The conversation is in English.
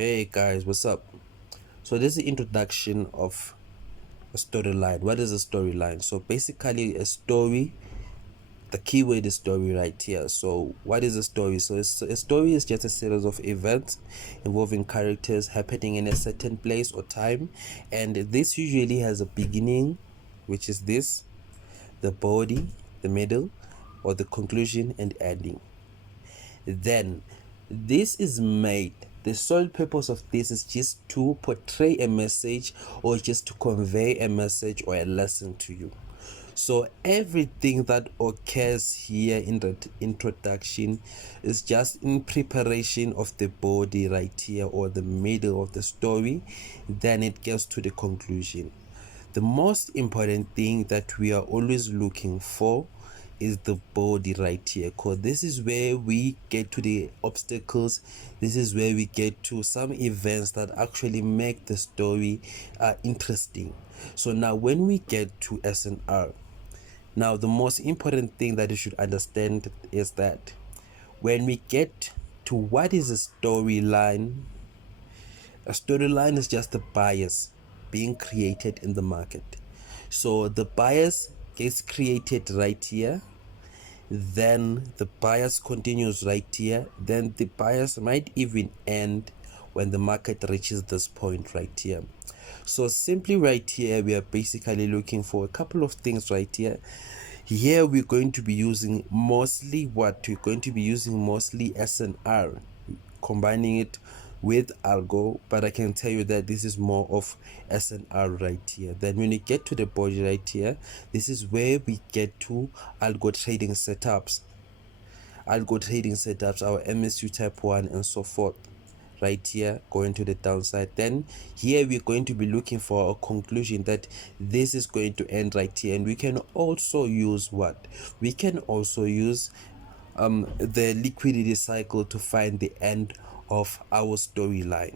Hey guys, what's up? So this is the introduction of a storyline. What is a storyline? So basically a story, the keyword is story right here. So what is a story? So a story is just a series of events involving characters happening in a certain place or time, and this usually has a beginning, which is this, the body, the middle, or the conclusion and ending. Then this is made, the sole purpose of this is just to portray a message or just to convey a message or a lesson to you. So everything that occurs here in the introduction is just in preparation of the body right here, or the middle of the story. Then it gets to the conclusion. The most important thing that we are always looking for is the body right here, because this is where we get to the obstacles. This is where we get to some events that actually make the story interesting. So now when we get to SNR, now the most important thing that you should understand is that when we get to what is a storyline is just a bias being created in the market. So the bias gets created right here, then the bias continues right here, then the bias might even end when the market reaches this point right here. So simply right here, we are basically looking for a couple of things right here. Here we're going to be using mostly SNR, combining it with ALGO, but I can tell you that this is more of SNR right here. Then when you get to the body right here, this is where we get to ALGO trading setups, our MSU type 1 and so forth right here, going to the downside. Then here we're going to be looking for a conclusion that this is going to end right here, and we can also use the liquidity cycle to find the end of our storyline.